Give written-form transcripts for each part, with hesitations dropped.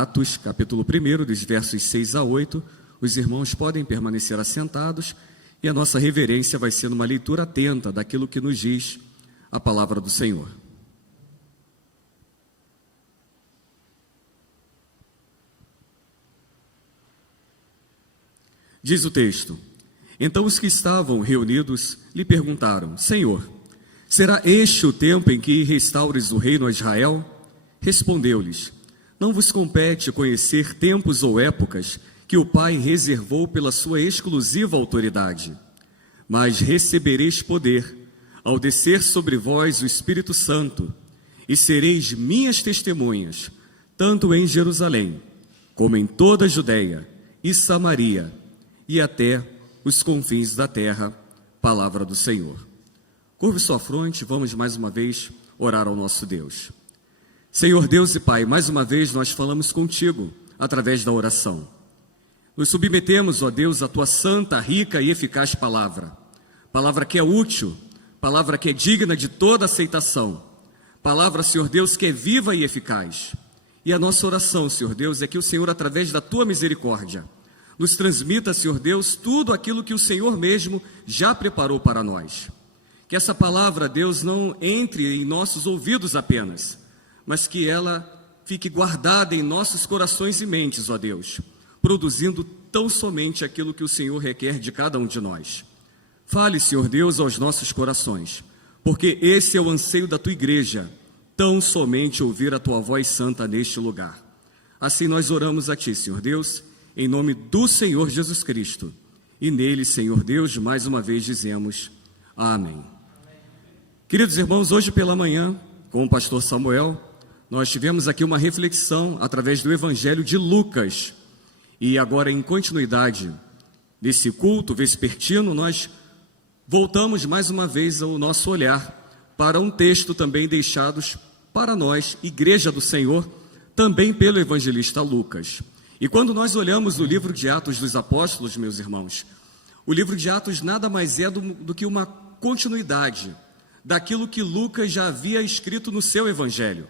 Atos, capítulo 1, dos versos 6 a 8, os irmãos podem permanecer assentados e a nossa reverência vai ser numa leitura atenta daquilo que nos diz a palavra do Senhor. Diz o texto: Então os que estavam reunidos lhe perguntaram: Senhor, será este o tempo em que restaures o reino a Israel? Respondeu-lhes: Não vos compete conhecer tempos ou épocas que o Pai reservou pela sua exclusiva autoridade, mas recebereis poder ao descer sobre vós o Espírito Santo, e sereis minhas testemunhas, tanto em Jerusalém, como em toda a Judeia e Samaria, e até os confins da terra. Palavra do Senhor. Curve sua fronte, vamos mais uma vez orar ao nosso Deus. Senhor Deus e Pai, mais uma vez nós falamos contigo através da oração. Nos submetemos, ó Deus, à tua santa, rica e eficaz palavra. Palavra que é útil, palavra que é digna de toda aceitação. Palavra, Senhor Deus, que é viva e eficaz. E a nossa oração, Senhor Deus, é que o Senhor, através da tua misericórdia, nos transmita, Senhor Deus, tudo aquilo que o Senhor mesmo já preparou para nós. Que essa palavra, Deus, não entre em nossos ouvidos apenas, mas que ela fique guardada em nossos corações e mentes, ó Deus, produzindo tão somente aquilo que o Senhor requer de cada um de nós. Fale, Senhor Deus, aos nossos corações, porque esse é o anseio da tua igreja, tão somente ouvir a tua voz santa neste lugar. Assim nós oramos a ti, Senhor Deus, em nome do Senhor Jesus Cristo, e nele, Senhor Deus, mais uma vez dizemos amém. Queridos irmãos, hoje pela manhã, com o pastor Samuel, nós tivemos aqui uma reflexão através do Evangelho de Lucas. E agora, em continuidade desse culto vespertino, nós voltamos mais uma vez o nosso olhar para um texto também deixado para nós, Igreja do Senhor, também pelo evangelista Lucas. E quando nós olhamos o livro de Atos dos Apóstolos, meus irmãos, o livro de Atos nada mais é do que uma continuidade daquilo que Lucas já havia escrito no seu evangelho.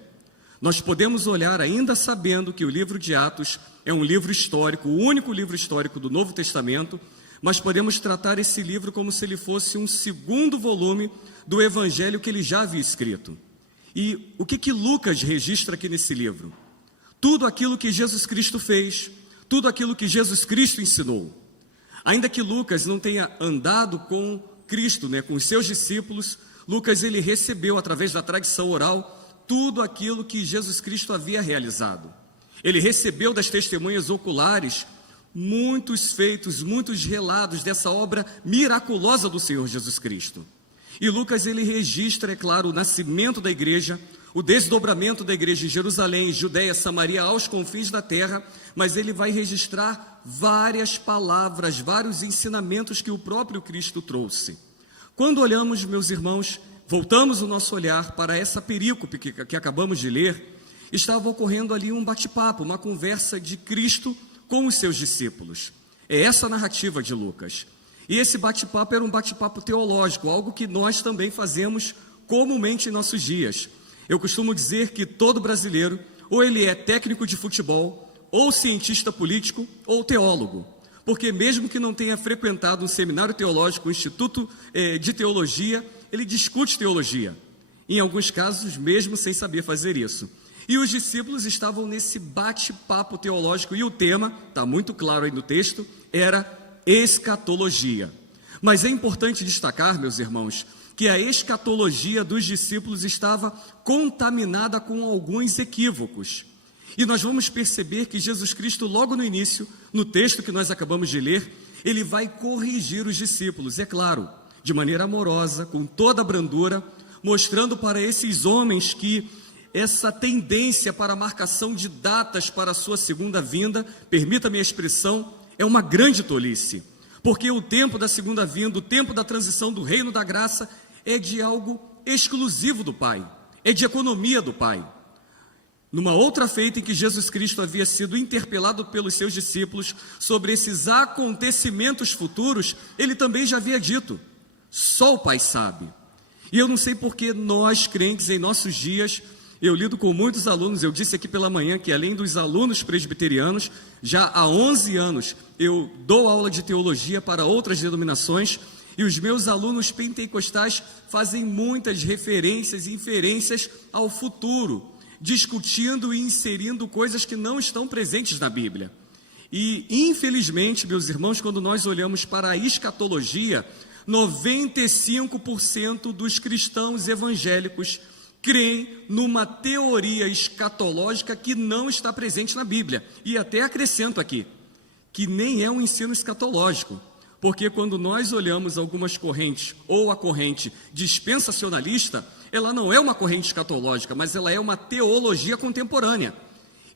Nós podemos olhar ainda sabendo que o livro de Atos é um livro histórico, o único livro histórico do Novo Testamento, mas podemos tratar esse livro como se ele fosse um segundo volume do evangelho que ele já havia escrito. E o que Lucas registra aqui nesse livro? Tudo aquilo que Jesus Cristo fez, tudo aquilo que Jesus Cristo ensinou. Ainda que Lucas não tenha andado com Cristo, com os seus discípulos, Lucas ele recebeu através da tradição oral tudo aquilo que Jesus Cristo havia realizado. Ele recebeu das testemunhas oculares muitos feitos, muitos relatos dessa obra miraculosa do Senhor Jesus Cristo. E Lucas ele registra, é claro, o nascimento da igreja, o desdobramento da igreja em Jerusalém, Judeia, Samaria, aos confins da terra, mas ele vai registrar várias palavras, vários ensinamentos que o próprio Cristo trouxe. Quando olhamos, meus irmãos, voltamos o nosso olhar para essa perícope que acabamos de ler, estava ocorrendo ali um bate-papo, uma conversa de Cristo com os seus discípulos. É essa a narrativa de Lucas. E esse bate-papo era um bate-papo teológico, algo que nós também fazemos comumente em nossos dias. Eu costumo dizer que todo brasileiro, ou ele é técnico de futebol, ou cientista político, ou teólogo. Porque mesmo que não tenha frequentado um seminário teológico, um instituto de teologia, ele discute teologia, em alguns casos mesmo sem saber fazer isso. E os discípulos estavam nesse bate-papo teológico, e o tema, está muito claro aí no texto, era escatologia. Mas é importante destacar, meus irmãos, que a escatologia dos discípulos estava contaminada com alguns equívocos. E nós vamos perceber que Jesus Cristo, logo no início, no texto que nós acabamos de ler, ele vai corrigir os discípulos, é claro, de maneira amorosa, com toda a brandura, mostrando para esses homens que essa tendência para a marcação de datas para a sua segunda vinda, permita-me a expressão, é uma grande tolice, porque o tempo da segunda vinda, o tempo da transição do reino da graça, é de algo exclusivo do Pai, é de economia do Pai. Numa outra feita em que Jesus Cristo havia sido interpelado pelos seus discípulos sobre esses acontecimentos futuros, ele também já havia dito: só o Pai sabe. E eu não sei porque nós, crentes, em nossos dias, Eu lido com muitos alunos. Eu disse aqui pela manhã que, além dos alunos presbiterianos, já há 11 anos eu dou aula de teologia para outras denominações, e os meus alunos pentecostais fazem muitas referências e inferências ao futuro, discutindo e inserindo coisas que não estão presentes na Bíblia. E, infelizmente, meus irmãos, quando nós olhamos para a escatologia, 95% dos cristãos evangélicos creem numa teoria escatológica que não está presente na Bíblia. E até acrescento aqui, que nem é um ensino escatológico, porque quando nós olhamos algumas correntes, ou a corrente dispensacionalista, ela não é uma corrente escatológica, mas ela é uma teologia contemporânea.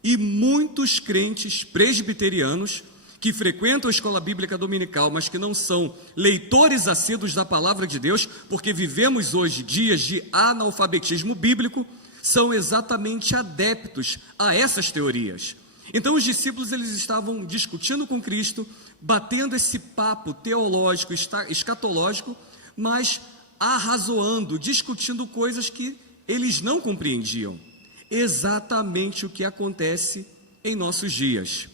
E muitos crentes presbiterianos que frequentam a escola bíblica dominical, mas que não são leitores assíduos da palavra de Deus, porque vivemos hoje dias de analfabetismo bíblico, são exatamente adeptos a essas teorias. Então os discípulos, eles estavam discutindo com Cristo, batendo esse papo teológico, escatológico, mas arrazoando, discutindo coisas que eles não compreendiam. Exatamente o que acontece em nossos dias.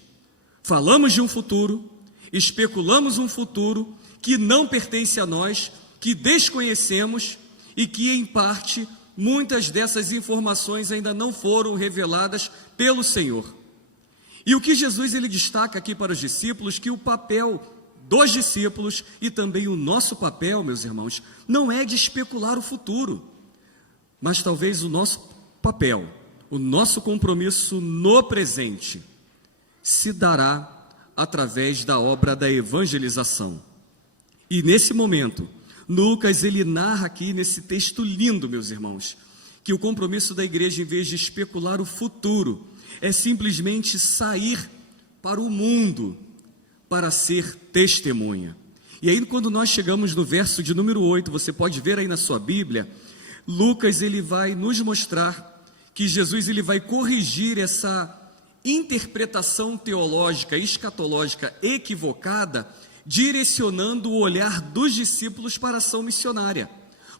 Falamos de um futuro, especulamos um futuro que não pertence a nós, que desconhecemos e que, em parte, muitas dessas informações ainda não foram reveladas pelo Senhor. E o que Jesus ele destaca aqui para os discípulos, que o papel dos discípulos e também o nosso papel, meus irmãos, não é de especular o futuro, mas talvez o nosso papel, o nosso compromisso no presente, se dará através da obra da evangelização. E nesse momento, Lucas ele narra aqui nesse texto lindo, meus irmãos, que o compromisso da igreja, em vez de especular o futuro, é simplesmente sair para o mundo para ser testemunha. E aí, quando nós chegamos no verso de número 8, você pode ver aí na sua Bíblia, Lucas ele vai nos mostrar que Jesus ele vai corrigir essa interpretação teológica, escatológica equivocada, direcionando o olhar dos discípulos para a ação missionária,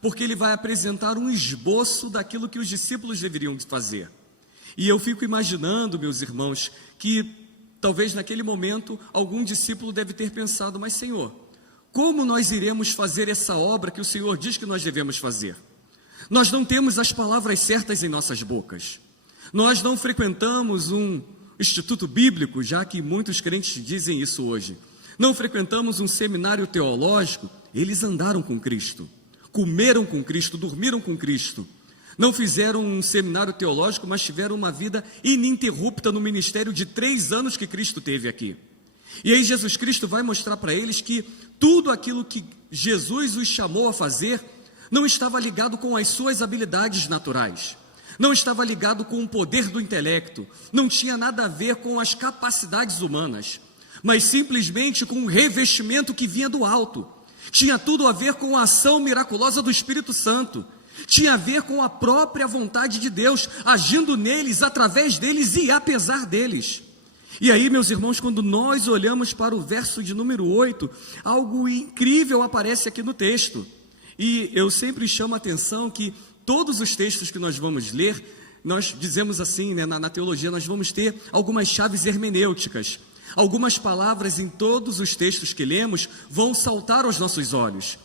porque ele vai apresentar um esboço daquilo que os discípulos deveriam fazer. E eu fico imaginando, meus irmãos, que talvez naquele momento algum discípulo deve ter pensado: mas Senhor, como nós iremos fazer essa obra que o Senhor diz que nós devemos fazer? Nós não temos as palavras certas em nossas bocas. Nós não frequentamos um instituto bíblico, já que muitos crentes dizem isso hoje. Não frequentamos um seminário teológico. Eles andaram com Cristo, comeram com Cristo, dormiram com Cristo. Não fizeram um seminário teológico, mas tiveram uma vida ininterrupta no ministério de 3 anos que Cristo teve aqui. E aí Jesus Cristo vai mostrar para eles que tudo aquilo que Jesus os chamou a fazer não estava ligado com as suas habilidades naturais, não estava ligado com o poder do intelecto, não tinha nada a ver com as capacidades humanas, mas simplesmente com um revestimento que vinha do alto. Tinha tudo a ver com a ação miraculosa do Espírito Santo, tinha a ver com a própria vontade de Deus, agindo neles, através deles e apesar deles. E aí, meus irmãos, quando nós olhamos para o verso de número 8, algo incrível aparece aqui no texto. E eu sempre chamo a atenção que todos os textos que nós vamos ler, nós dizemos assim, né, na teologia, nós vamos ter algumas chaves hermenêuticas. Algumas palavras em todos os textos que lemos vão saltar aos nossos olhos.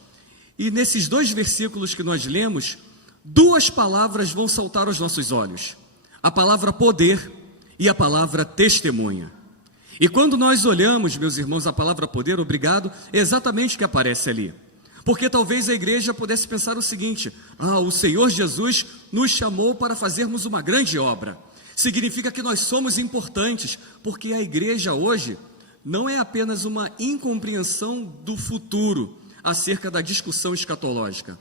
E nesses 2 versículos que nós lemos, 2 palavras vão saltar aos nossos olhos: a palavra poder e a palavra testemunha. E quando nós olhamos, meus irmãos, a palavra poder, obrigado, é exatamente o que aparece ali. Porque talvez a igreja pudesse pensar o seguinte: o Senhor Jesus nos chamou para fazermos uma grande obra. Significa que nós somos importantes, porque a igreja hoje não é apenas uma incompreensão do futuro acerca da discussão escatológica.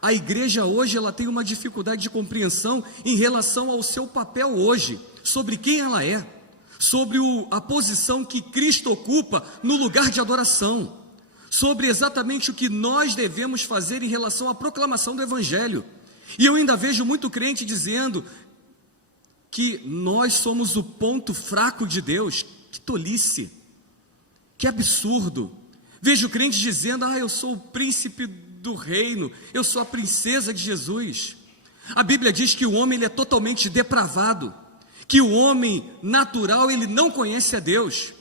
A igreja hoje ela tem uma dificuldade de compreensão em relação ao seu papel hoje, sobre quem ela é, sobre a posição que Cristo ocupa no lugar de adoração, sobre exatamente o que nós devemos fazer em relação à proclamação do Evangelho. E eu ainda vejo muito crente dizendo que nós somos o ponto fraco de Deus. Que tolice, que absurdo. Vejo crente dizendo: eu sou o príncipe do reino, eu sou a princesa de Jesus. A Bíblia diz que o homem ele é totalmente depravado, que o homem natural ele não conhece a Deus.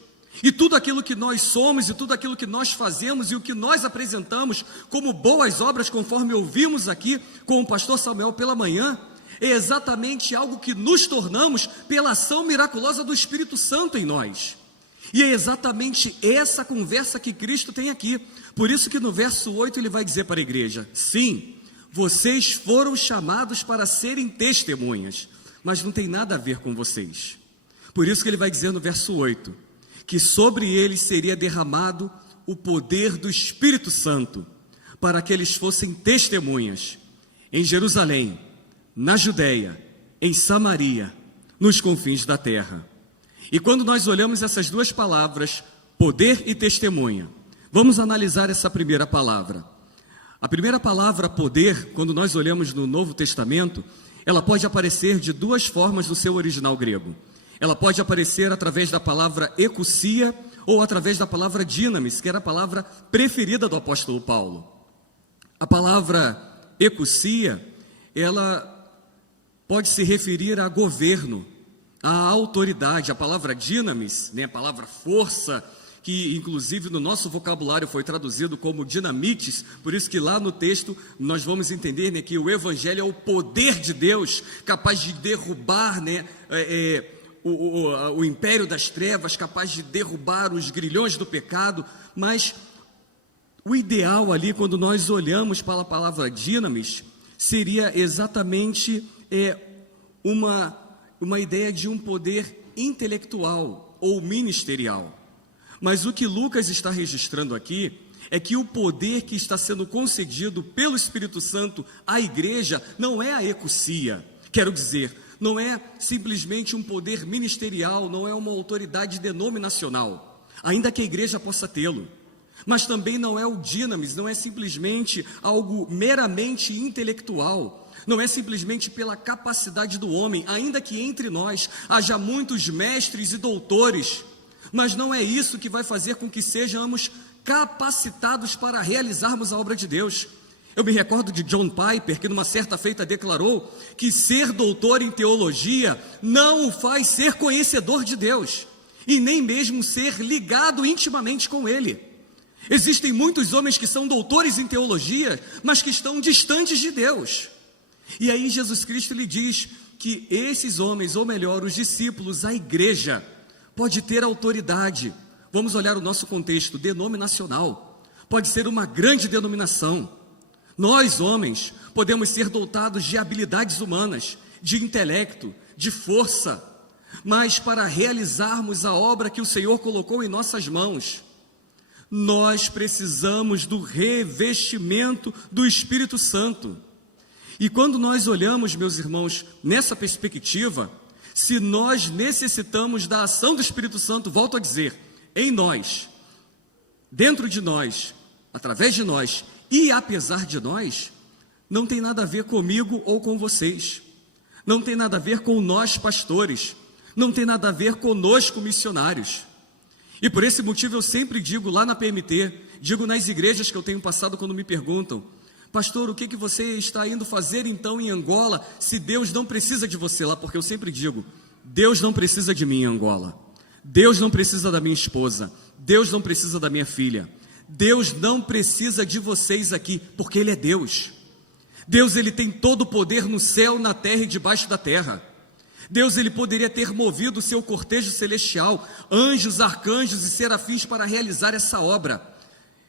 E tudo aquilo que nós somos e tudo aquilo que nós fazemos e o que nós apresentamos como boas obras, conforme ouvimos aqui com o pastor Samuel pela manhã, é exatamente algo que nos tornamos pela ação miraculosa do Espírito Santo em nós. E é exatamente essa conversa que Cristo tem aqui. Por isso que no verso 8 ele vai dizer para a igreja: sim, vocês foram chamados para serem testemunhas, mas não tem nada a ver com vocês. Por isso que ele vai dizer no verso 8, que sobre eles seria derramado o poder do Espírito Santo, para que eles fossem testemunhas em Jerusalém, na Judeia, em Samaria, nos confins da terra. E quando nós olhamos essas duas palavras, poder e testemunha, vamos analisar essa primeira palavra. A primeira palavra, poder, quando nós olhamos no Novo Testamento, ela pode aparecer de duas formas no seu original grego. Ela pode aparecer através da palavra exousia ou através da palavra dinamis, que era a palavra preferida do apóstolo Paulo. A palavra exousia, ela pode se referir a governo, a autoridade. A palavra dinamis, né, a palavra força, que inclusive no nosso vocabulário foi traduzido como dinamites, por isso que lá no texto nós vamos entender, né, que o evangelho é o poder de Deus, capaz de derrubar, né, o império das trevas, capaz de derrubar os grilhões do pecado. Mas o ideal ali, quando nós olhamos para a palavra dinamis, seria exatamente uma ideia de um poder intelectual ou ministerial. Mas o que Lucas está registrando aqui é que o poder que está sendo concedido pelo Espírito Santo à igreja não é a exousia, quero dizer, não é simplesmente um poder ministerial, não é uma autoridade denominacional, ainda que a igreja possa tê-lo. Mas também não é o dinamis, não é simplesmente algo meramente intelectual, não é simplesmente pela capacidade do homem, ainda que entre nós haja muitos mestres e doutores, mas não é isso que vai fazer com que sejamos capacitados para realizarmos a obra de Deus. Eu me recordo de John Piper, que numa certa feita declarou que ser doutor em teologia não o faz ser conhecedor de Deus, e nem mesmo ser ligado intimamente com Ele. Existem muitos homens que são doutores em teologia, mas que estão distantes de Deus. E aí Jesus Cristo lhe diz que esses homens, ou melhor, os discípulos, a igreja, pode ter autoridade. Vamos olhar o nosso contexto denominacional. Pode ser uma grande denominação. Nós, homens, podemos ser dotados de habilidades humanas, de intelecto, de força, mas para realizarmos a obra que o Senhor colocou em nossas mãos, nós precisamos do revestimento do Espírito Santo. E quando nós olhamos, meus irmãos, nessa perspectiva, se nós necessitamos da ação do Espírito Santo, volto a dizer, em nós, dentro de nós, através de nós e apesar de nós, não tem nada a ver comigo ou com vocês, não tem nada a ver com nós pastores, não tem nada a ver conosco missionários. E por esse motivo eu sempre digo lá na PMT, digo nas igrejas que eu tenho passado quando me perguntam: pastor, o que você está indo fazer então em Angola, se Deus não precisa de você lá? Porque eu sempre digo, Deus não precisa de mim em Angola, Deus não precisa da minha esposa, Deus não precisa da minha filha, Deus não precisa de vocês aqui, porque Ele é Deus. Deus, Ele tem todo o poder no céu, na terra e debaixo da terra. Deus, Ele poderia ter movido o seu cortejo celestial, anjos, arcanjos e serafins para realizar essa obra.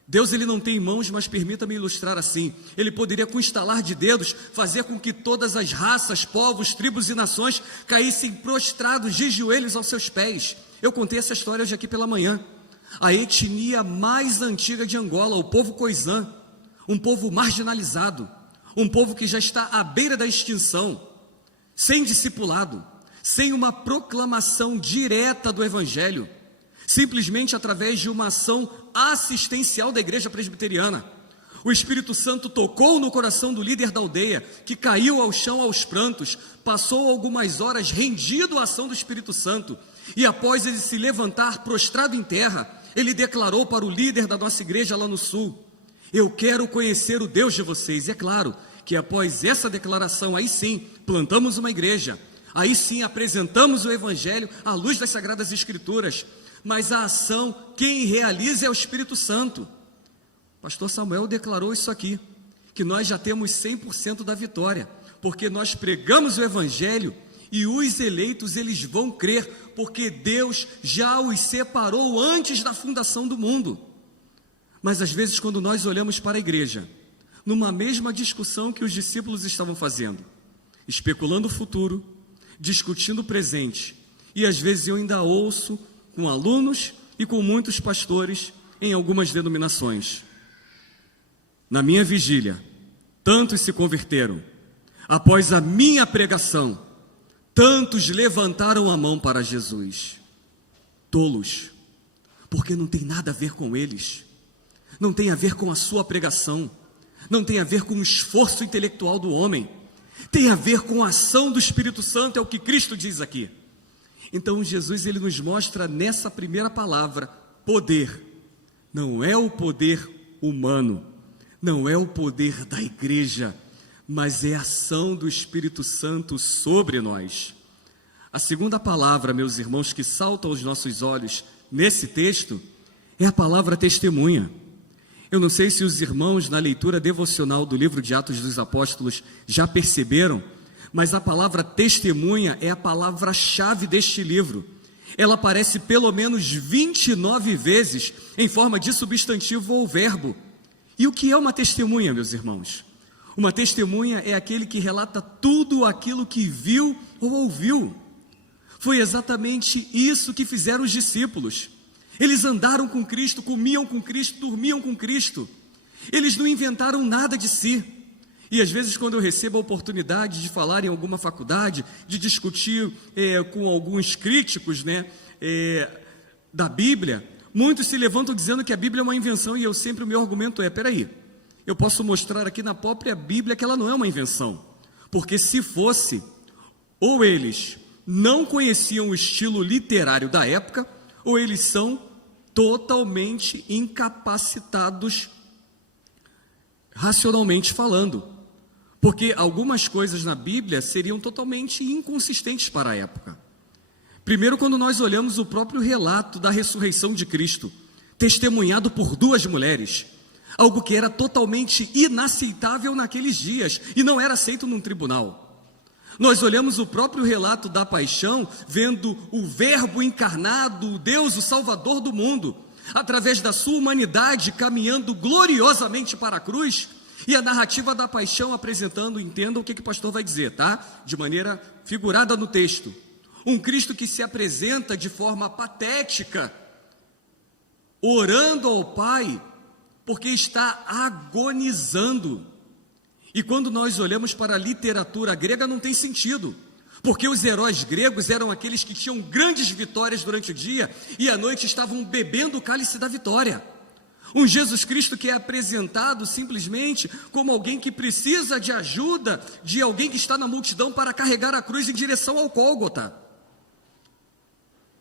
Deus, Ele não tem mãos, mas permita-me ilustrar assim. Ele poderia, com estalar de dedos, fazer com que todas as raças, povos, tribos e nações caíssem prostrados de joelhos aos seus pés. Eu contei essa história hoje aqui pela manhã. A etnia mais antiga de Angola, o povo Khoisan, um povo marginalizado, um povo que já está à beira da extinção, sem discipulado, sem uma proclamação direta do Evangelho, simplesmente através de uma ação assistencial da igreja presbiteriana. O Espírito Santo tocou no coração do líder da aldeia, que caiu ao chão aos prantos, passou algumas horas rendido à ação do Espírito Santo, e após ele se levantar prostrado em terra, ele declarou para o líder da nossa igreja lá no sul: eu quero conhecer o Deus de vocês. E é claro que após essa declaração, aí sim, plantamos uma igreja, aí sim apresentamos o Evangelho à luz das Sagradas Escrituras, mas a ação, quem realiza é o Espírito Santo. O pastor Samuel declarou isso aqui, que nós já temos 100% da vitória, porque nós pregamos o Evangelho e os eleitos, eles vão crer, porque Deus já os separou antes da fundação do mundo. Mas às vezes quando nós olhamos para a igreja, numa mesma discussão que os discípulos estavam fazendo, especulando o futuro, discutindo o presente, e às vezes eu ainda ouço com alunos e com muitos pastores em algumas denominações: na minha vigília, tantos se converteram, após a minha pregação, tantos levantaram a mão para Jesus. Tolos, porque não tem nada a ver com eles, não tem a ver com a sua pregação, não tem a ver com o esforço intelectual do homem, tem a ver com a ação do Espírito Santo, é o que Cristo diz aqui. Então Jesus, ele nos mostra nessa primeira palavra, poder. Não é o poder humano, não é o poder da igreja, mas é a ação do Espírito Santo sobre nós. A segunda palavra, meus irmãos, que salta aos nossos olhos nesse texto, é a palavra testemunha. Eu não sei se os irmãos na leitura devocional do livro de Atos dos Apóstolos já perceberam, mas a palavra testemunha é a palavra-chave deste livro. Ela aparece pelo menos 29 vezes em forma de substantivo ou verbo. E o que é uma testemunha, meus irmãos? Uma testemunha é aquele que relata tudo aquilo que viu ou ouviu. Foi exatamente isso que fizeram os discípulos. Eles andaram com Cristo, comiam com Cristo, dormiam com Cristo. Eles não inventaram nada de si. E às vezes quando eu recebo a oportunidade de falar em alguma faculdade, de discutir com alguns críticos, da Bíblia, muitos se levantam dizendo que a Bíblia é uma invenção, e o meu argumento é: peraí, eu posso mostrar aqui na própria Bíblia que ela não é uma invenção, porque se fosse, ou eles não conheciam o estilo literário da época, ou eles são totalmente incapacitados racionalmente falando, porque algumas coisas na Bíblia seriam totalmente inconsistentes para a época. Primeiro, quando nós olhamos o próprio relato da ressurreição de Cristo, testemunhado por duas mulheres, algo que era totalmente inaceitável naqueles dias e não era aceito num tribunal. Nós olhamos o próprio relato da paixão, vendo o Verbo encarnado, o Deus, o Salvador do mundo, através da sua humanidade, caminhando gloriosamente para a cruz, e a narrativa da paixão apresentando, entendam o que o pastor vai dizer, tá? De maneira figurada no texto. Um Cristo que se apresenta de forma patética, orando ao Pai, porque está agonizando. E quando nós olhamos para a literatura grega, não tem sentido, porque os heróis gregos eram aqueles que tinham grandes vitórias durante o dia e à noite estavam bebendo o cálice da vitória. Um Jesus Cristo que é apresentado simplesmente como alguém que precisa de ajuda de alguém que está na multidão para carregar a cruz em direção ao Gólgota.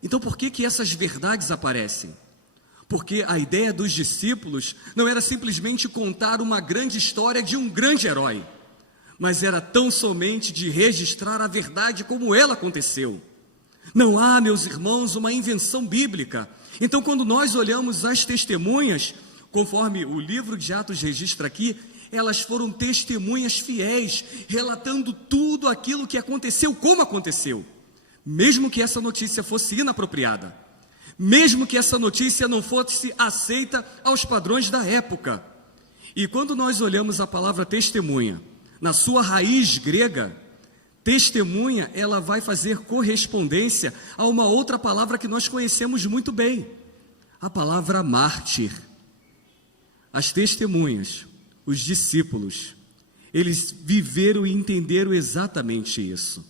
Então por que essas verdades aparecem? Porque a ideia dos discípulos não era simplesmente contar uma grande história de um grande herói, mas era tão somente de registrar a verdade como ela aconteceu. Não há, meus irmãos, uma invenção bíblica. Então, quando nós olhamos as testemunhas, conforme o livro de Atos registra aqui, elas foram testemunhas fiéis, relatando tudo aquilo que aconteceu, como aconteceu, mesmo que essa notícia fosse inapropriada, mesmo que essa notícia não fosse aceita aos padrões da época. E quando nós olhamos a palavra testemunha, na sua raiz grega, testemunha, ela vai fazer correspondência a uma outra palavra que nós conhecemos muito bem, a palavra mártir. As testemunhas, os discípulos, eles viveram e entenderam exatamente isso,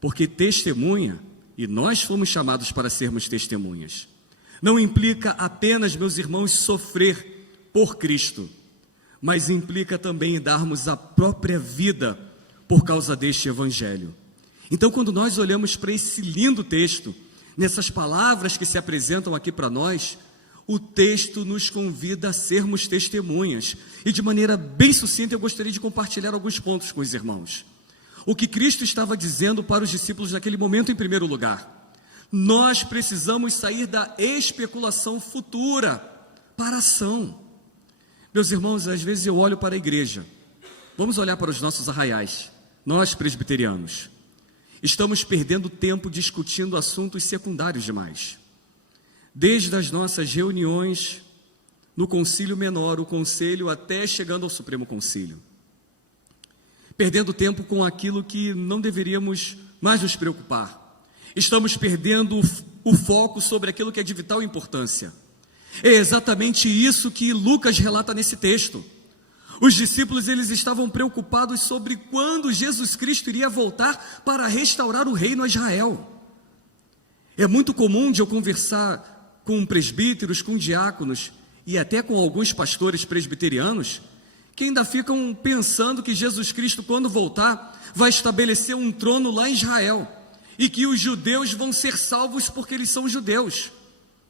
porque testemunha, e nós fomos chamados para sermos testemunhas, não implica apenas, meus irmãos, sofrer por Cristo, mas implica também darmos a própria vida por causa deste evangelho. Então, quando nós olhamos para esse lindo texto, nessas palavras que se apresentam aqui para nós, o texto nos convida a sermos testemunhas. E de maneira bem sucinta eu gostaria de compartilhar alguns pontos com os irmãos. O que Cristo estava dizendo para os discípulos naquele momento, em primeiro lugar: nós precisamos sair da especulação futura para a ação. Meus irmãos, às vezes eu olho para a igreja, vamos olhar para os nossos arraiais, nós presbiterianos, estamos perdendo tempo discutindo assuntos secundários demais. Desde as nossas reuniões no concílio menor, o conselho, até chegando ao Supremo Concílio. Perdendo tempo com aquilo que não deveríamos mais nos preocupar. Estamos perdendo o foco sobre aquilo que é de vital importância. É exatamente isso que Lucas relata nesse texto. Os discípulos, eles estavam preocupados sobre quando Jesus Cristo iria voltar para restaurar o reino a Israel. É muito comum de eu conversar com presbíteros, com diáconos e até com alguns pastores presbiterianos que ainda ficam pensando que Jesus Cristo, quando voltar, vai estabelecer um trono lá em Israel e que os judeus vão ser salvos porque eles são judeus,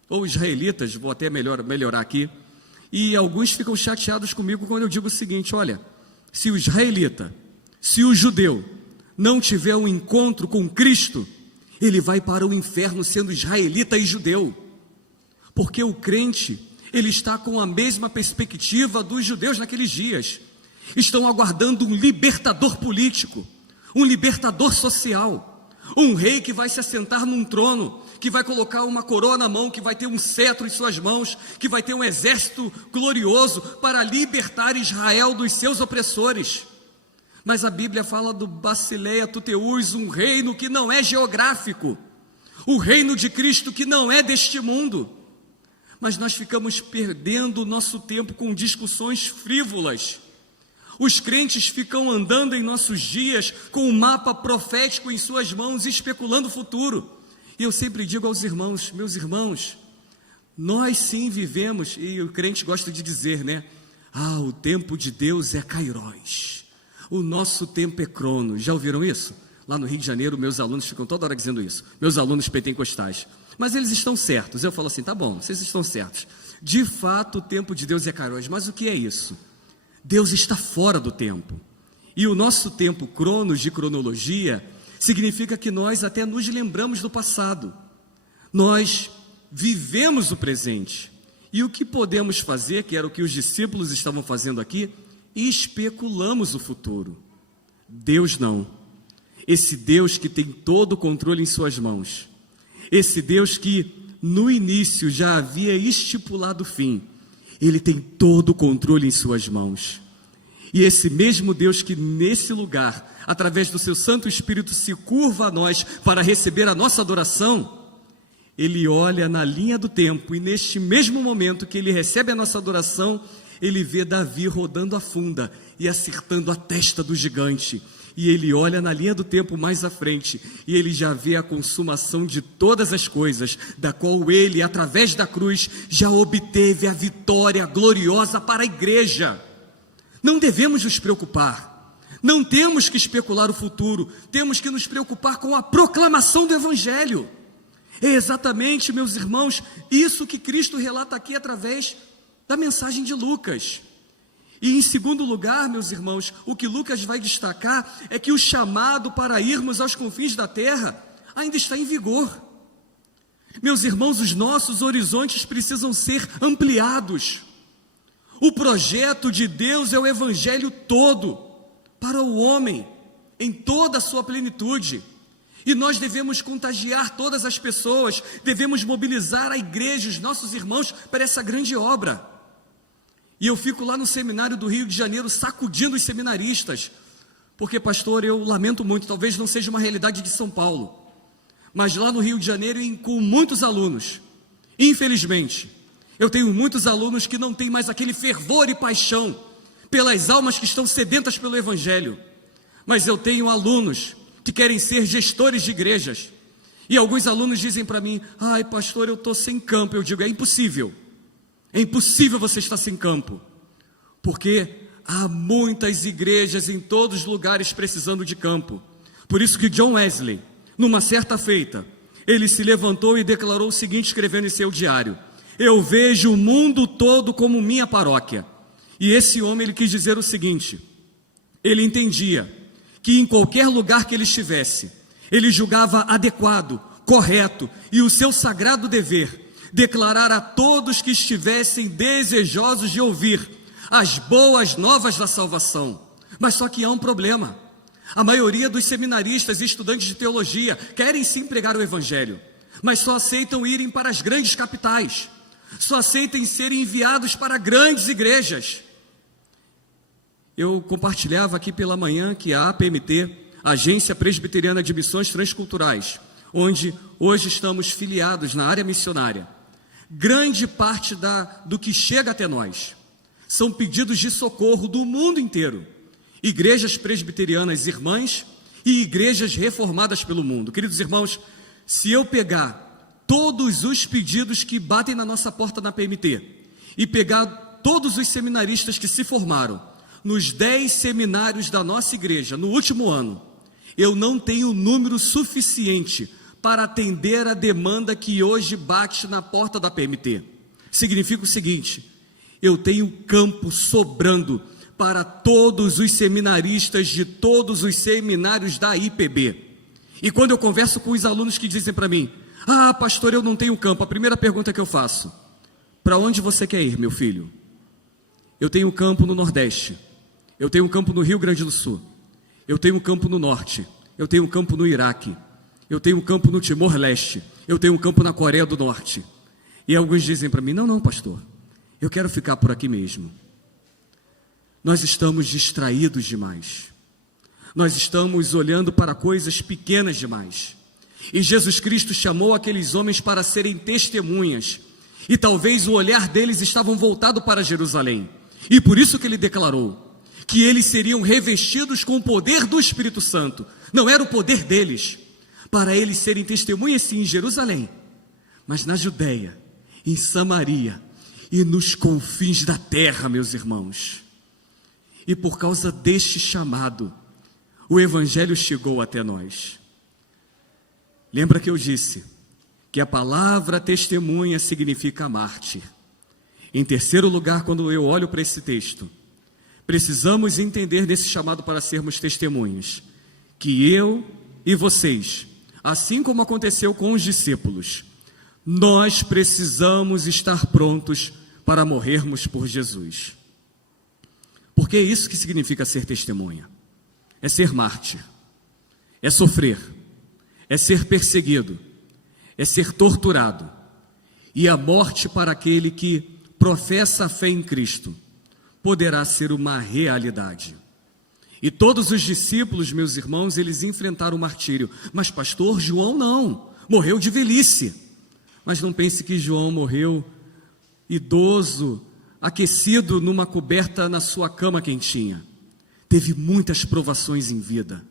ou israelitas, vou até melhorar aqui. E alguns ficam chateados comigo quando eu digo o seguinte: olha, se o israelita, se o judeu não tiver um encontro com Cristo, ele vai para o inferno sendo israelita e judeu. Porque o crente, ele está com a mesma perspectiva dos judeus naqueles dias. Estão aguardando um libertador político, um libertador social, um rei que vai se assentar num trono, que vai colocar uma coroa na mão, que vai ter um cetro em suas mãos, que vai ter um exército glorioso para libertar Israel dos seus opressores. Mas a Bíblia fala do Basileia Tuteus, um reino que não é geográfico, o reino de Cristo que não é deste mundo. Mas nós ficamos perdendo o nosso tempo com discussões frívolas. Os crentes ficam andando em nossos dias com um mapa profético em suas mãos, especulando o futuro. E eu sempre digo aos irmãos: meus irmãos, nós sim vivemos, e o crente gosta de dizer, né? O tempo de Deus é Kairos, o nosso tempo é Cronos. Já ouviram isso? Lá no Rio de Janeiro, meus alunos ficam toda hora dizendo isso, meus alunos pentecostais. Mas eles estão certos. Eu falo assim: tá bom, vocês estão certos. De fato, o tempo de Deus é Kairos. Mas o que é isso? Deus está fora do tempo. E o nosso tempo, Cronos, de cronologia, significa que nós até nos lembramos do passado. Nós vivemos o presente. E o que podemos fazer, que era o que os discípulos estavam fazendo aqui, especulamos o futuro. Deus não. Esse Deus que tem todo o controle em suas mãos. Esse Deus que no início já havia estipulado o fim, Ele tem todo o controle em suas mãos. E esse mesmo Deus que nesse lugar, através do seu Santo Espírito, se curva a nós para receber a nossa adoração, Ele olha na linha do tempo e neste mesmo momento que Ele recebe a nossa adoração, Ele vê Davi rodando a funda e acertando a testa do gigante. E Ele olha na linha do tempo mais à frente, e Ele já vê a consumação de todas as coisas, da qual Ele, através da cruz, já obteve a vitória gloriosa para a igreja. Não devemos nos preocupar, não temos que especular o futuro, temos que nos preocupar com a proclamação do Evangelho. É exatamente, meus irmãos, isso que Cristo relata aqui através da mensagem de Lucas. E em segundo lugar, meus irmãos, o que Lucas vai destacar é que o chamado para irmos aos confins da terra ainda está em vigor. Meus irmãos, os nossos horizontes precisam ser ampliados. O projeto de Deus é o evangelho todo, para o homem, em toda a sua plenitude. E nós devemos contagiar todas as pessoas, devemos mobilizar a igreja, os nossos irmãos, para essa grande obra. E eu fico lá no seminário do Rio de Janeiro sacudindo os seminaristas, porque, pastor, eu lamento muito, talvez não seja uma realidade de São Paulo, mas lá no Rio de Janeiro, com muitos alunos, infelizmente, eu tenho muitos alunos que não têm mais aquele fervor e paixão pelas almas que estão sedentas pelo Evangelho, mas eu tenho alunos que querem ser gestores de igrejas, e alguns alunos dizem para mim: ai, pastor, eu estou sem campo. Eu digo: é impossível você estar sem campo, porque há muitas igrejas em todos os lugares precisando de campo. Por isso que John Wesley, numa certa feita, ele se levantou e declarou o seguinte, escrevendo em seu diário: Eu vejo o mundo todo como minha paróquia. E esse homem, ele quis dizer o seguinte: ele entendia que em qualquer lugar que ele estivesse, ele julgava adequado, correto e o seu sagrado dever declarar a todos que estivessem desejosos de ouvir as boas novas da salvação. Mas só que há um problema: a maioria dos seminaristas e estudantes de teologia querem sim pregar o evangelho, mas só aceitam irem para as grandes capitais, só aceitam serem enviados para grandes igrejas. Eu compartilhava aqui pela manhã que a APMT, Agência Presbiteriana de Missões Transculturais, onde hoje estamos filiados na área missionária, grande parte do que chega até nós são pedidos de socorro do mundo inteiro. Igrejas presbiterianas irmãs e igrejas reformadas pelo mundo. Queridos irmãos, se eu pegar todos os pedidos que batem na nossa porta na PMT e pegar todos os seminaristas que se formaram nos 10 seminários da nossa igreja no último ano, eu não tenho número suficiente para atender a demanda que hoje bate na porta da PMT. Significa o seguinte: eu tenho campo sobrando para todos os seminaristas de todos os seminários da IPB. E quando eu converso com os alunos que dizem para mim: ah, pastor, eu não tenho campo, a primeira pergunta que eu faço: para onde você quer ir, meu filho? Eu tenho campo no Nordeste, eu tenho campo no Rio Grande do Sul, eu tenho campo no Norte, eu tenho campo no Iraque, eu tenho campo no Timor-Leste, eu tenho campo na Coreia do Norte. E alguns dizem para mim: não, pastor, eu quero ficar por aqui mesmo. Nós estamos distraídos demais. Nós estamos olhando para coisas pequenas demais. E Jesus Cristo chamou aqueles homens para serem testemunhas. E talvez o olhar deles estava voltado para Jerusalém. E por isso que ele declarou que eles seriam revestidos com o poder do Espírito Santo. Não era o poder deles, para eles serem testemunhas sim em Jerusalém, mas na Judeia, em Samaria e nos confins da terra, meus irmãos. E por causa deste chamado, o Evangelho chegou até nós. Lembra que eu disse que a palavra testemunha significa mártir. Em terceiro lugar, quando eu olho para esse texto, precisamos entender nesse chamado para sermos testemunhas, que eu e vocês, assim como aconteceu com os discípulos, nós precisamos estar prontos para morrermos por Jesus. Porque é isso que significa ser testemunha. É ser mártir, é sofrer, é ser perseguido, é ser torturado. E a morte para aquele que professa a fé em Cristo poderá ser uma realidade. E todos os discípulos, meus irmãos, eles enfrentaram o martírio. Mas pastor, João não, morreu de velhice. Mas não pense que João morreu idoso, aquecido numa coberta na sua cama quentinha. Teve muitas provações em vida.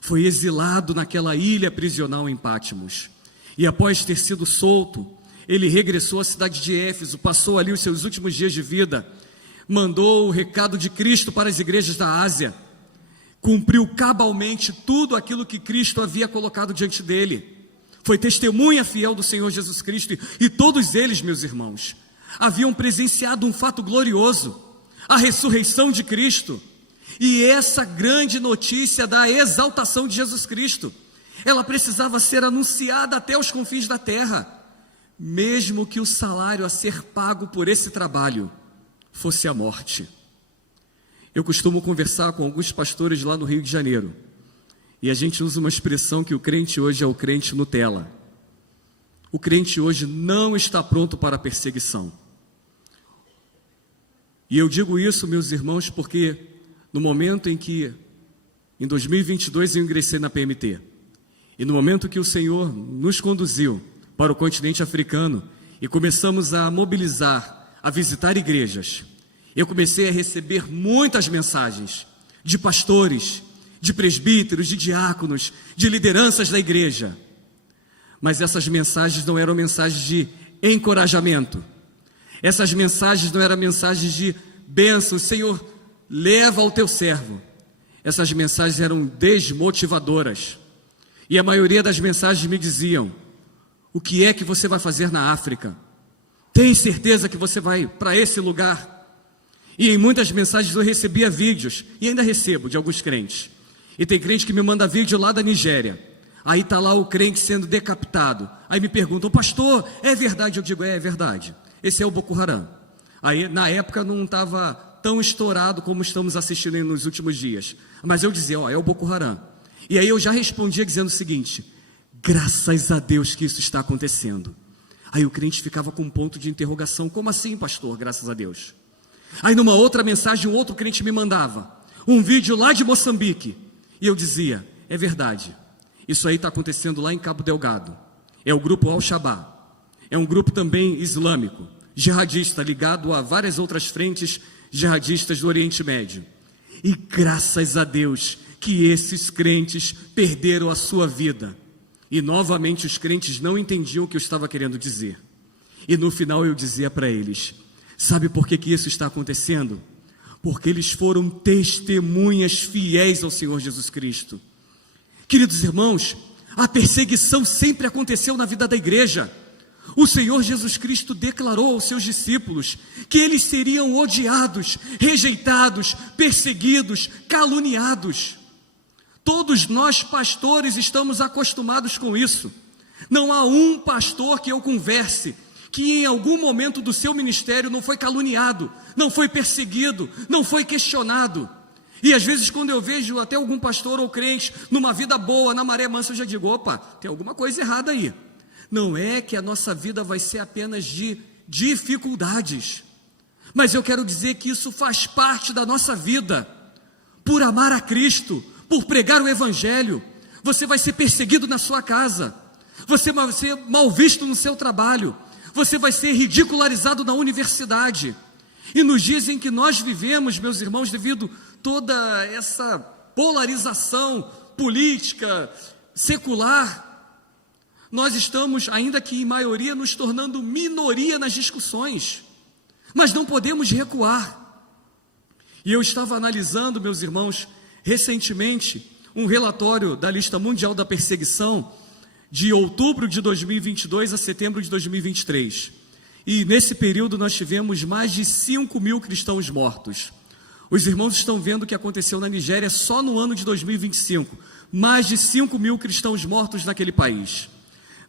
Foi exilado naquela ilha prisional em Pátimos. E após ter sido solto, ele regressou à cidade de Éfeso, passou ali os seus últimos dias de vida, mandou o recado de Cristo para as igrejas da Ásia, cumpriu cabalmente tudo aquilo que Cristo havia colocado diante dele. Foi testemunha fiel do Senhor Jesus Cristo, e todos eles, meus irmãos, haviam presenciado um fato glorioso, a ressurreição de Cristo. E essa grande notícia da exaltação de Jesus Cristo, ela precisava ser anunciada até os confins da terra, mesmo que o salário a ser pago por esse trabalho fosse a morte. Eu costumo conversar com alguns pastores lá no Rio de Janeiro, e a gente usa uma expressão que o crente hoje é o crente Nutella. O crente hoje não está pronto para a perseguição. E eu digo isso, meus irmãos, porque no momento em que, em 2022, eu ingressei na PMT, e no momento que o Senhor nos conduziu para o continente africano e começamos a mobilizar, a visitar igrejas, eu comecei a receber muitas mensagens de pastores, de presbíteros, de diáconos, de lideranças da igreja. Mas essas mensagens não eram mensagens de encorajamento. Essas mensagens não eram mensagens de bênção, Senhor, leva ao teu servo. Essas mensagens eram desmotivadoras. E a maioria das mensagens me diziam: o que é que você vai fazer na África? Tem certeza que você vai para esse lugar? E em muitas mensagens eu recebia vídeos, e ainda recebo de alguns crentes. E tem crente que me manda vídeo lá da Nigéria. Aí está lá o crente sendo decapitado. Aí me perguntam, pastor, é verdade? Eu digo, é verdade. Esse é o Boko Haram. Aí na época não estava tão estourado como estamos assistindo nos últimos dias. Mas eu dizia, é o Boko Haram. E aí eu já respondia dizendo o seguinte, graças a Deus que isso está acontecendo. Aí o crente ficava com um ponto de interrogação, como assim, pastor, graças a Deus? Aí numa outra mensagem, um outro crente me mandava um vídeo lá de Moçambique. E eu dizia, é verdade, isso aí está acontecendo lá em Cabo Delgado. É o grupo Al-Shabaab. É um grupo também islâmico, jihadista, ligado a várias outras frentes jihadistas do Oriente Médio. E graças a Deus que esses crentes perderam a sua vida. E novamente os crentes não entendiam o que eu estava querendo dizer. E no final eu dizia para eles, sabe por que isso está acontecendo? Porque eles foram testemunhas fiéis ao Senhor Jesus Cristo. Queridos irmãos, a perseguição sempre aconteceu na vida da igreja. O Senhor Jesus Cristo declarou aos seus discípulos que eles seriam odiados, rejeitados, perseguidos, caluniados. Todos nós pastores estamos acostumados com isso. Não há um pastor que eu converse que em algum momento do seu ministério não foi caluniado, não foi perseguido, não foi questionado. E às vezes quando eu vejo até algum pastor ou crente numa vida boa, na maré mansa, eu já digo, opa, tem alguma coisa errada aí. Não é que a nossa vida vai ser apenas de dificuldades, mas eu quero dizer que isso faz parte da nossa vida. Por amar a Cristo, por pregar o Evangelho, você vai ser perseguido na sua casa, você vai ser mal visto no seu trabalho, você vai ser ridicularizado na universidade. E nos dias em que nós vivemos, meus irmãos, devido a toda essa polarização política, secular, nós estamos, ainda que em maioria, nos tornando minoria nas discussões, mas não podemos recuar. E eu estava analisando, meus irmãos, recentemente, um relatório da lista mundial da perseguição, de outubro de 2022 a setembro de 2023. E nesse período nós tivemos mais de 5.000 cristãos mortos. Os irmãos estão vendo o que aconteceu na Nigéria só no ano de 2025. Mais de 5.000 cristãos mortos naquele país.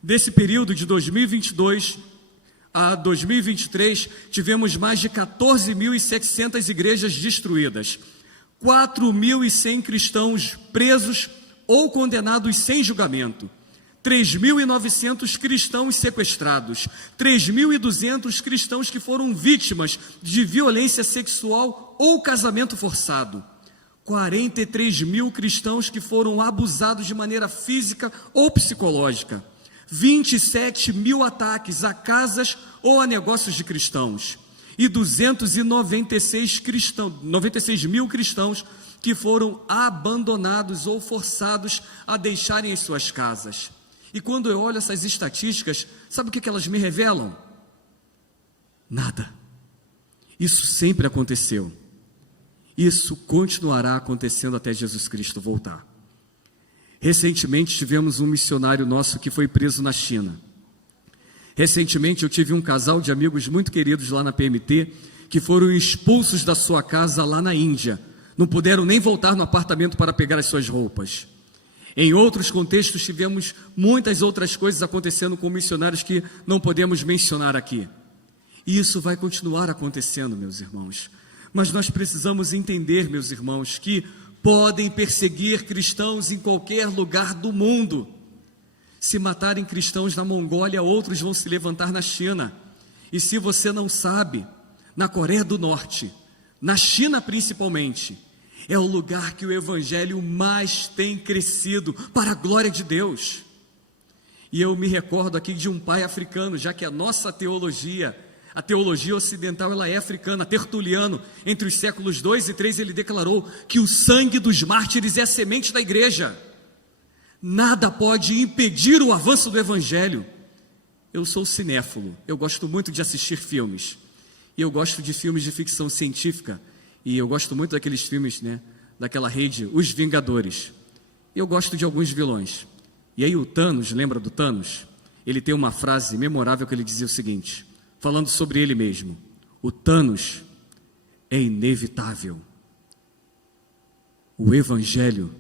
Desse período de 2022 a 2023, tivemos mais de 14.700 igrejas destruídas. 4.100 cristãos presos ou condenados sem julgamento. 3.900 cristãos sequestrados, 3.200 cristãos que foram vítimas de violência sexual ou casamento forçado, 43.000 cristãos que foram abusados de maneira física ou psicológica, 27.000 ataques a casas ou a negócios de cristãos, e 96.000 cristãos que foram abandonados ou forçados a deixarem as suas casas. E quando eu olho essas estatísticas, sabe o que elas me revelam? Nada. Isso sempre aconteceu. Isso continuará acontecendo até Jesus Cristo voltar. Recentemente tivemos um missionário nosso que foi preso na China. Recentemente eu tive um casal de amigos muito queridos lá na PMT, que foram expulsos da sua casa lá na Índia. Não puderam nem voltar no apartamento para pegar as suas roupas. Em outros contextos tivemos muitas outras coisas acontecendo com missionários que não podemos mencionar aqui. E isso vai continuar acontecendo, meus irmãos. Mas nós precisamos entender, meus irmãos, que podem perseguir cristãos em qualquer lugar do mundo. Se matarem cristãos na Mongólia, outros vão se levantar na China. E se você não sabe, na Coreia do Norte, na China principalmente, é o lugar que o Evangelho mais tem crescido para a glória de Deus. E eu me recordo aqui de um pai africano, já que a nossa teologia, a teologia ocidental, ela é africana. Tertuliano, entre os séculos 2 e 3, ele declarou que o sangue dos mártires é a semente da igreja. Nada pode impedir o avanço do Evangelho. Eu sou cinéfilo, eu gosto muito de assistir filmes. E eu gosto de filmes de ficção científica. E eu gosto muito daqueles filmes, daquela rede, Os Vingadores. Eu gosto de alguns vilões. E aí o Thanos, lembra do Thanos? Ele tem uma frase memorável que ele dizia o seguinte: falando sobre ele mesmo: o Thanos é inevitável. O Evangelho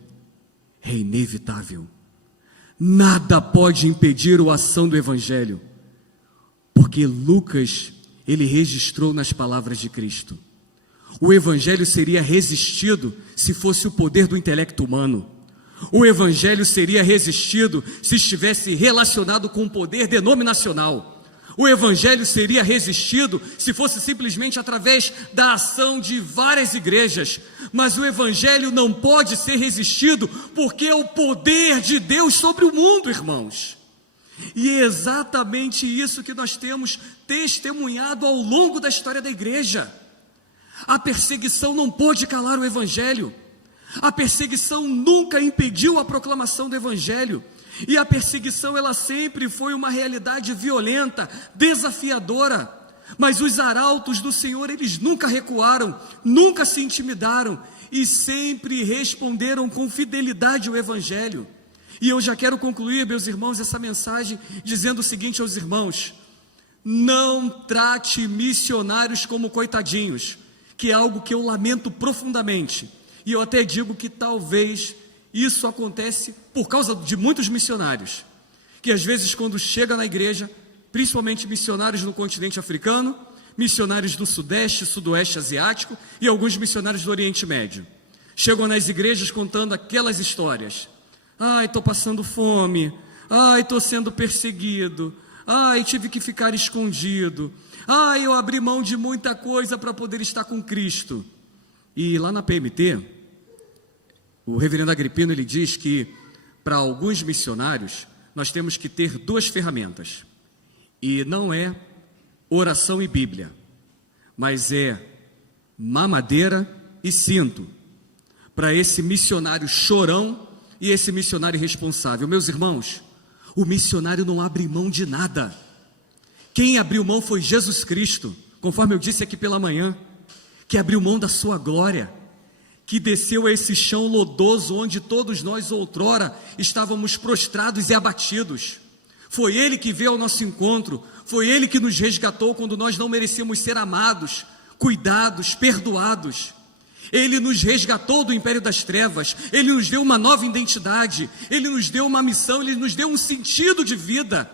é inevitável. Nada pode impedir a ação do Evangelho, porque Lucas, ele registrou nas palavras de Cristo. O Evangelho seria resistido se fosse o poder do intelecto humano. O Evangelho seria resistido se estivesse relacionado com o poder denominacional. O Evangelho seria resistido se fosse simplesmente através da ação de várias igrejas. Mas o Evangelho não pode ser resistido porque é o poder de Deus sobre o mundo, irmãos. E é exatamente isso que nós temos testemunhado ao longo da história da igreja. A perseguição não pôde calar o Evangelho. A perseguição nunca impediu a proclamação do Evangelho. E a perseguição, ela sempre foi uma realidade violenta, desafiadora. Mas os arautos do Senhor, eles nunca recuaram, nunca se intimidaram e sempre responderam com fidelidade ao Evangelho. E eu já quero concluir, meus irmãos, essa mensagem dizendo o seguinte aos irmãos: não trate missionários como coitadinhos, que é algo que eu lamento profundamente. E eu até digo que talvez isso acontece por causa de muitos missionários, que às vezes quando chega na igreja, principalmente missionários no continente africano, missionários do sudeste, sudoeste asiático e alguns missionários do Oriente Médio, chegam nas igrejas contando aquelas histórias: ai, estou passando fome, ai, estou sendo perseguido, ai, tive que ficar escondido, ai, eu abri mão de muita coisa para poder estar com Cristo. E lá na PMT, o reverendo Agripino, ele diz que para alguns missionários nós temos que ter duas ferramentas, e não é oração e Bíblia, mas é mamadeira e cinto, para esse missionário chorão e esse missionário responsável. Meus irmãos, o missionário não abre mão de nada. Quem abriu mão foi Jesus Cristo, conforme eu disse aqui pela manhã, que abriu mão da sua glória, que desceu a esse chão lodoso onde todos nós outrora estávamos prostrados e abatidos. Foi Ele que veio ao nosso encontro, foi Ele que nos resgatou quando nós não merecíamos ser amados, cuidados, perdoados. Ele nos resgatou do império das trevas, Ele nos deu uma nova identidade, Ele nos deu uma missão, Ele nos deu um sentido de vida.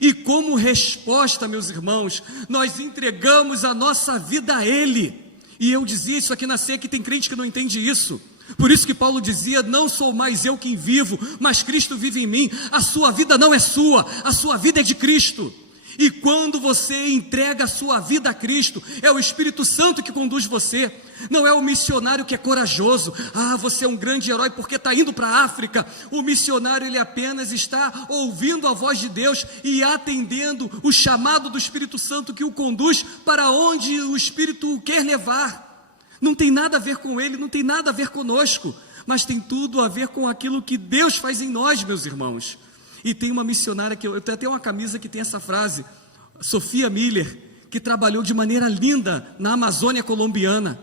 E como resposta, meus irmãos, nós entregamos a nossa vida a Ele. E eu dizia isso aqui na ceia, que tem crente que não entende isso. Por isso que Paulo dizia: não sou mais eu quem vivo, mas Cristo vive em mim. A sua vida não é sua, a sua vida é de Cristo. E quando você entrega a sua vida a Cristo, é o Espírito Santo que conduz você. Não é o missionário que é corajoso: ah, você é um grande herói porque está indo para a África. O missionário, ele apenas está ouvindo a voz de Deus e atendendo o chamado do Espírito Santo que o conduz para onde o Espírito o quer levar. Não tem nada a ver com ele, não tem nada a ver conosco, mas tem tudo a ver com aquilo que Deus faz em nós, meus irmãos. E tem uma missionária que eu tenho até uma camisa que tem essa frase, Sofia Miller, que trabalhou de maneira linda na Amazônia colombiana.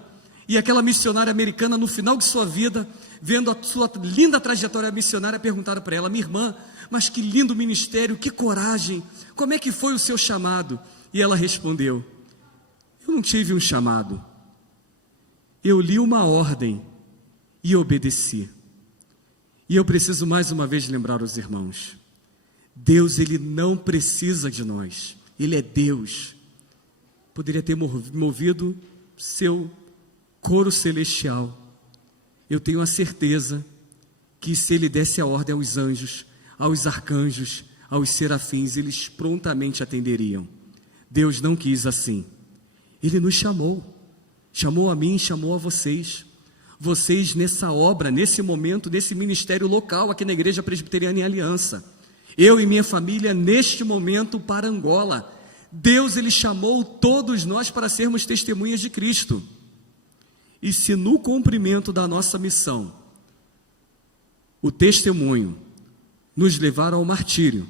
E aquela missionária americana, no final de sua vida, vendo a sua linda trajetória missionária, perguntaram para ela: minha irmã, mas que lindo ministério, que coragem, como é que foi o seu chamado? E ela respondeu: eu não tive um chamado, eu li uma ordem e obedeci. E eu preciso mais uma vez lembrar os irmãos: Deus, Ele não precisa de nós, Ele é Deus. Poderia ter movido seu coro celestial. Eu tenho a certeza que se Ele desse a ordem aos anjos, aos arcanjos, aos serafins, eles prontamente atenderiam. Deus não quis assim. Ele nos chamou a mim, chamou a vocês. Vocês nessa obra, nesse momento, nesse ministério local aqui na Igreja Presbiteriana em Aliança. Eu e minha família neste momento para Angola. Deus, Ele chamou todos nós para sermos testemunhas de Cristo. E se no cumprimento da nossa missão, o testemunho nos levar ao martírio,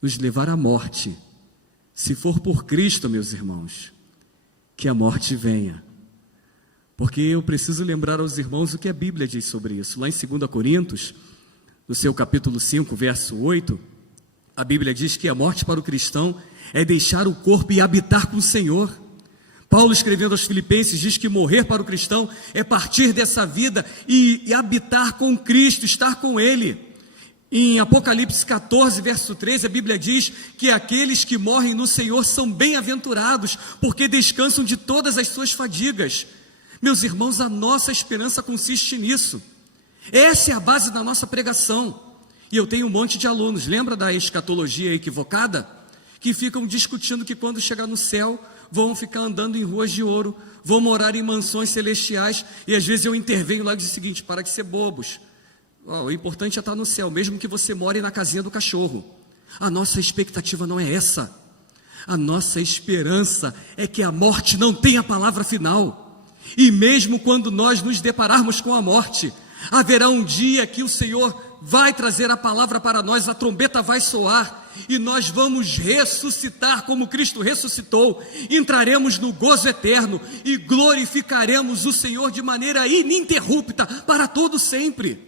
nos levar à morte, se for por Cristo, meus irmãos, que a morte venha. Porque eu preciso lembrar aos irmãos o que a Bíblia diz sobre isso. Lá em 2 Coríntios, no seu capítulo 5, verso 8, a Bíblia diz que a morte para o cristão é deixar o corpo e habitar com o Senhor. Paulo, escrevendo aos Filipenses, diz que morrer para o cristão é partir dessa vida e habitar com Cristo, estar com Ele. Em Apocalipse 14, verso 13, a Bíblia diz que aqueles que morrem no Senhor são bem-aventurados, porque descansam de todas as suas fadigas. Meus irmãos, a nossa esperança consiste nisso. Essa é a base da nossa pregação. E eu tenho um monte de alunos, lembra da escatologia equivocada? Que ficam discutindo que quando chegar no céu, vão ficar andando em ruas de ouro, vão morar em mansões celestiais, e às vezes eu intervenho lá e digo o seguinte: para de ser bobos, o importante é estar no céu, mesmo que você more na casinha do cachorro. A nossa expectativa não é essa. A nossa esperança é que a morte não tenha a palavra final, e mesmo quando nós nos depararmos com a morte, haverá um dia que o Senhor vai trazer a palavra para nós, a trombeta vai soar, e nós vamos ressuscitar como Cristo ressuscitou, entraremos no gozo eterno e glorificaremos o Senhor de maneira ininterrupta para todo sempre,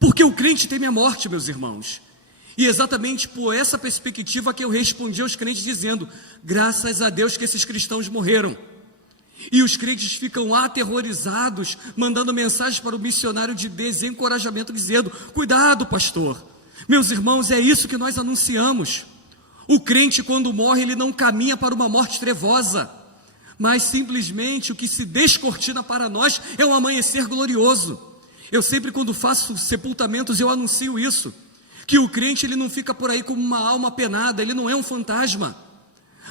porque o crente teme a morte, meus irmãos. E exatamente por essa perspectiva que eu respondi aos crentes dizendo: graças a Deus que esses cristãos morreram. E os crentes ficam aterrorizados, mandando mensagens para o missionário de desencorajamento, dizendo: cuidado, pastor. Meus irmãos, é isso que nós anunciamos. O crente, quando morre, ele não caminha para uma morte trevosa, mas simplesmente o que se descortina para nós é um amanhecer glorioso. Eu sempre, quando faço sepultamentos, eu anuncio isso, que o crente ele não fica por aí como uma alma penada, ele não é um fantasma,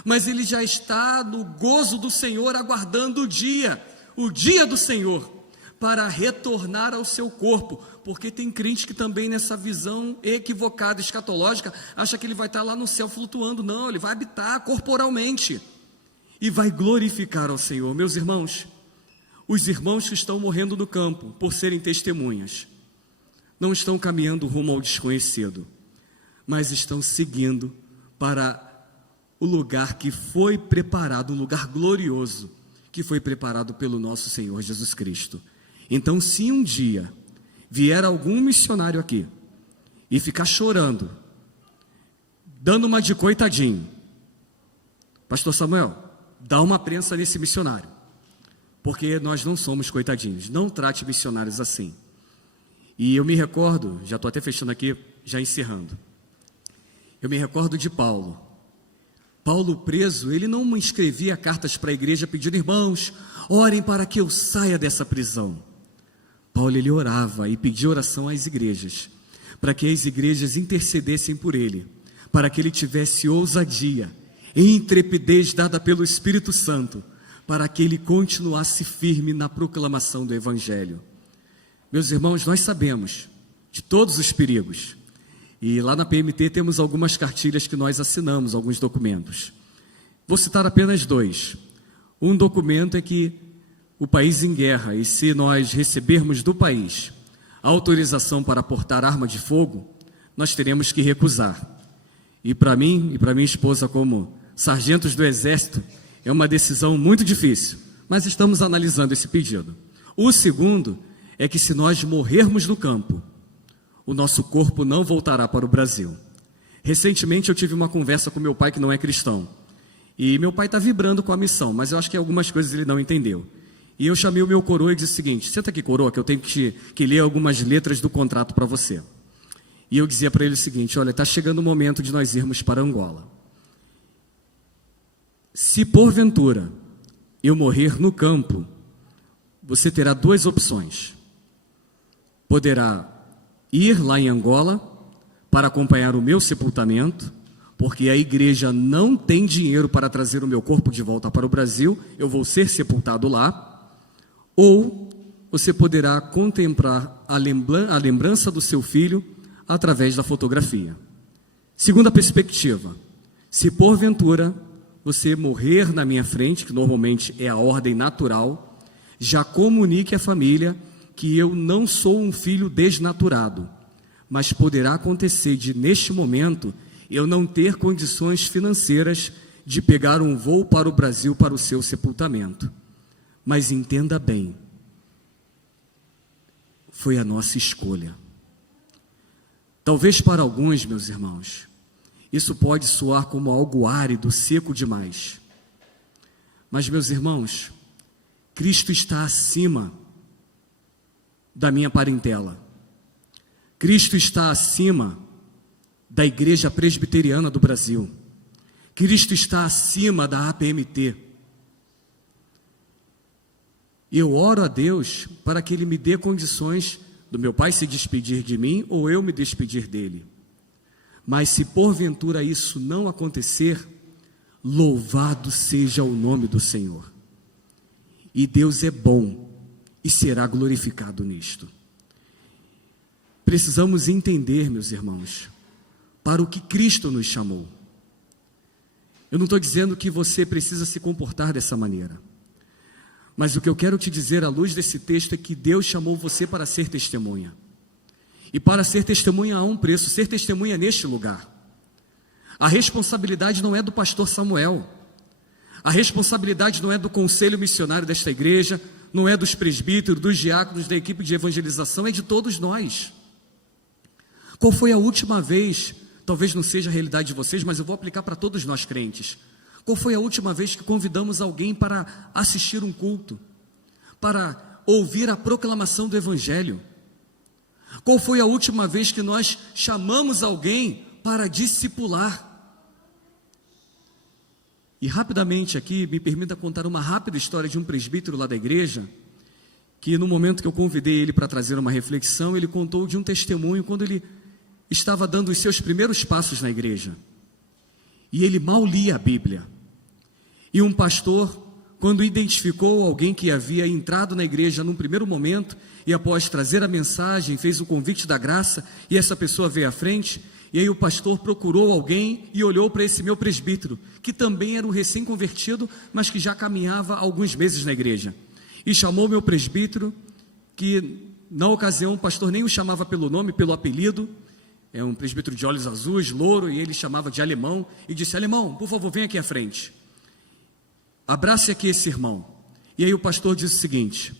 mas ele já está no gozo do Senhor, aguardando o dia do Senhor, para retornar ao seu corpo, porque tem crente que também nessa visão equivocada, escatológica, acha que ele vai estar lá no céu flutuando. Não, ele vai habitar corporalmente e vai glorificar ao Senhor. Meus irmãos, os irmãos que estão morrendo no campo por serem testemunhas, não estão caminhando rumo ao desconhecido, mas estão seguindo para o lugar que foi preparado, um lugar glorioso, que foi preparado pelo nosso Senhor Jesus Cristo. Então, se um dia vier algum missionário aqui e ficar chorando, dando uma de coitadinho, pastor Samuel, dá uma prensa nesse missionário, porque nós não somos coitadinhos, não trate missionários assim. E eu me recordo, já estou até fechando aqui, já encerrando, eu me recordo de Paulo preso, ele não escrevia cartas para a igreja pedindo: irmãos, orem para que eu saia dessa prisão. Paulo, ele orava e pedia oração às igrejas, para que as igrejas intercedessem por ele, para que ele tivesse ousadia e intrepidez dada pelo Espírito Santo, para que ele continuasse firme na proclamação do Evangelho. Meus irmãos, nós sabemos de todos os perigos, e lá na PMT temos algumas cartilhas que nós assinamos, alguns documentos. Vou citar apenas dois. Um documento é que o país em guerra, e se nós recebermos do país a autorização para portar arma de fogo, nós teremos que recusar. E para mim e para minha esposa, como sargentos do Exército, é uma decisão muito difícil, mas estamos analisando esse pedido. O segundo é que, se nós morrermos no campo, o nosso corpo não voltará para o Brasil. Recentemente eu tive uma conversa com meu pai, que não é cristão, e meu pai está vibrando com a missão, mas eu acho que algumas coisas ele não entendeu. E eu chamei o meu coroa e disse o seguinte: senta aqui, coroa, que eu tenho que ler algumas letras do contrato para você. E eu dizia para ele o seguinte: olha, está chegando o momento de nós irmos para Angola. Se porventura eu morrer no campo, você terá duas opções. Poderá ir lá em Angola para acompanhar o meu sepultamento, porque a igreja não tem dinheiro para trazer o meu corpo de volta para o Brasil, eu vou ser sepultado lá. Ou você poderá contemplar a lembrança do seu filho através da fotografia. Segunda perspectiva: se porventura você morrer na minha frente, que normalmente é a ordem natural, já comunique à família que eu não sou um filho desnaturado, mas poderá acontecer de, neste momento, eu não ter condições financeiras de pegar um voo para o Brasil para o seu sepultamento. Mas entenda bem, foi a nossa escolha. Talvez para alguns, meus irmãos, isso pode soar como algo árido, seco demais. Mas, meus irmãos, Cristo está acima da minha parentela. Cristo está acima da Igreja Presbiteriana do Brasil. Cristo está acima da APMT. Eu oro a Deus para que Ele me dê condições do meu pai se despedir de mim ou eu me despedir dele. Mas se porventura isso não acontecer, louvado seja o nome do Senhor. E Deus é bom e será glorificado nisto. Precisamos entender, meus irmãos, para o que Cristo nos chamou. Eu não estou dizendo que você precisa se comportar dessa maneira. Mas o que eu quero te dizer à luz desse texto é que Deus chamou você para ser testemunha. E para ser testemunha há um preço, ser testemunha neste lugar. A responsabilidade não é do pastor Samuel. A responsabilidade não é do conselho missionário desta igreja, não é dos presbíteros, dos diáconos, da equipe de evangelização, é de todos nós. Qual foi a última vez, talvez não seja a realidade de vocês, mas eu vou aplicar para todos nós crentes. Qual foi a última vez que convidamos alguém para assistir um culto, para ouvir a proclamação do Evangelho? Qual foi a última vez que nós chamamos alguém para discipular? E rapidamente aqui, me permita contar uma rápida história de um presbítero lá da igreja, que no momento que eu convidei ele para trazer uma reflexão, ele contou de um testemunho quando ele estava dando os seus primeiros passos na igreja. E ele mal lia a Bíblia. E um pastor, quando identificou alguém que havia entrado na igreja num primeiro momento, e após trazer a mensagem, fez o convite da graça, e essa pessoa veio à frente, e aí o pastor procurou alguém e olhou para esse meu presbítero, que também era um recém-convertido, mas que já caminhava há alguns meses na igreja. E chamou meu presbítero, que na ocasião o pastor nem o chamava pelo nome, pelo apelido, é um presbítero de olhos azuis, louro, e ele chamava de Alemão, e disse: Alemão, por favor, vem aqui à frente. Abrace aqui esse irmão. E aí o pastor disse o seguinte: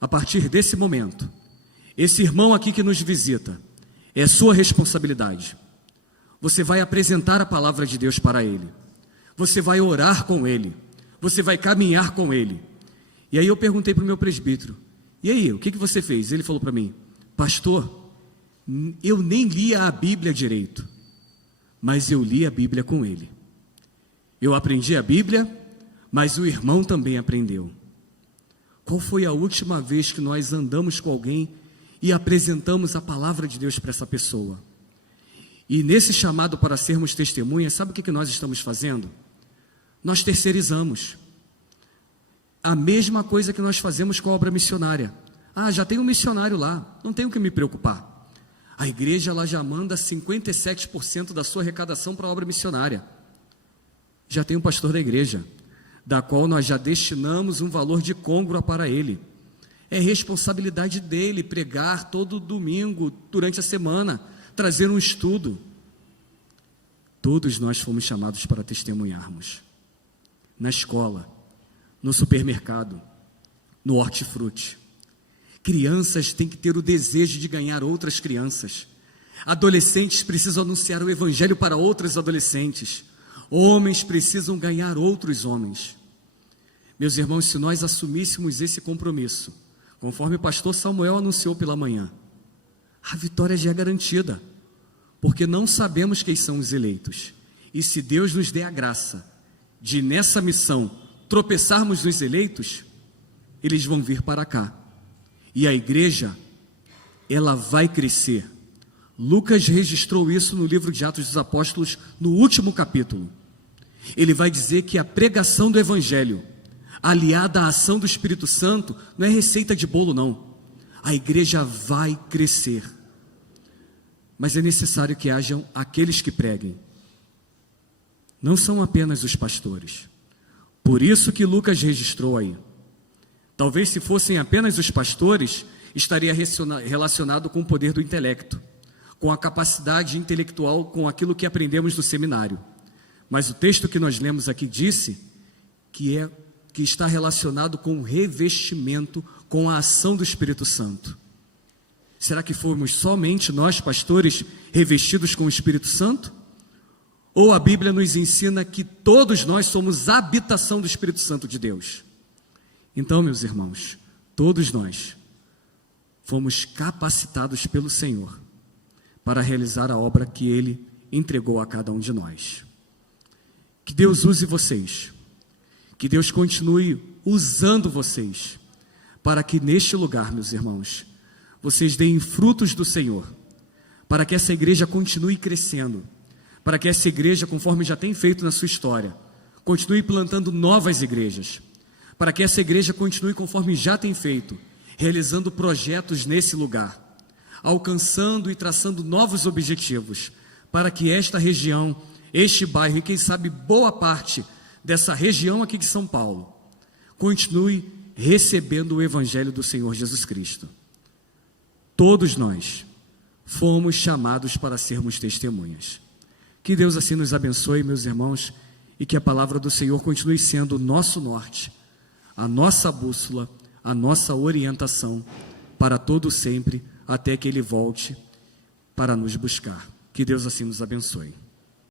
a partir desse momento, esse irmão aqui que nos visita, é sua responsabilidade. Você vai apresentar a palavra de Deus para ele. Você vai orar com ele. Você vai caminhar com ele. E aí eu perguntei para o meu presbítero: e aí, o que você fez? Ele falou para mim: pastor, eu nem lia a Bíblia direito, mas eu li a Bíblia com ele. Eu aprendi a Bíblia, mas o irmão também aprendeu. Qual foi a última vez que nós andamos com alguém e apresentamos a palavra de Deus para essa pessoa? E nesse chamado para sermos testemunhas, sabe o que nós estamos fazendo? Nós terceirizamos. A mesma coisa que nós fazemos com a obra missionária. Ah, já tem um missionário lá, não tenho que me preocupar. A igreja ela já manda 57% da sua arrecadação para a obra missionária. Já tem um pastor da igreja, da qual nós já destinamos um valor de côngrua para ele. É responsabilidade dele pregar todo domingo, durante a semana, trazer um estudo. Todos nós fomos chamados para testemunharmos. Na escola, no supermercado, no hortifruti. Crianças têm que ter o desejo de ganhar outras crianças. Adolescentes precisam anunciar o evangelho para outros adolescentes. Homens precisam ganhar outros homens. Meus irmãos, se nós assumíssemos esse compromisso, conforme o pastor Samuel anunciou pela manhã, a vitória já é garantida, porque não sabemos quem são os eleitos. E se Deus nos der a graça de nessa missão tropeçarmos nos eleitos, eles vão vir para cá. E a igreja, ela vai crescer. Lucas registrou isso no livro de Atos dos Apóstolos, no último capítulo. Ele vai dizer que a pregação do evangelho, aliada à ação do Espírito Santo, não é receita de bolo, não. A igreja vai crescer. Mas é necessário que hajam aqueles que preguem. Não são apenas os pastores. Por isso que Lucas registrou aí. Talvez se fossem apenas os pastores, estaria relacionado com o poder do intelecto, com a capacidade intelectual, com aquilo que aprendemos no seminário. Mas o texto que nós lemos aqui disse que está relacionado com o revestimento, com a ação do Espírito Santo. Será que fomos somente nós, pastores, revestidos com o Espírito Santo? Ou a Bíblia nos ensina que todos nós somos a habitação do Espírito Santo de Deus? Então, meus irmãos, todos nós fomos capacitados pelo Senhor para realizar a obra que Ele entregou a cada um de nós. Que Deus use vocês, que Deus continue usando vocês, para que neste lugar, meus irmãos, vocês deem frutos do Senhor, para que essa igreja continue crescendo, para que essa igreja, conforme já tem feito na sua história, continue plantando novas igrejas, para que essa igreja continue conforme já tem feito, realizando projetos nesse lugar, alcançando e traçando novos objetivos, para que esta região, este bairro e quem sabe boa parte dessa região aqui de São Paulo, continue recebendo o Evangelho do Senhor Jesus Cristo. Todos nós fomos chamados para sermos testemunhas. Que Deus assim nos abençoe, meus irmãos, e que a palavra do Senhor continue sendo o nosso norte, a nossa bússola, a nossa orientação para todo sempre, até que Ele volte para nos buscar. Que Deus assim nos abençoe.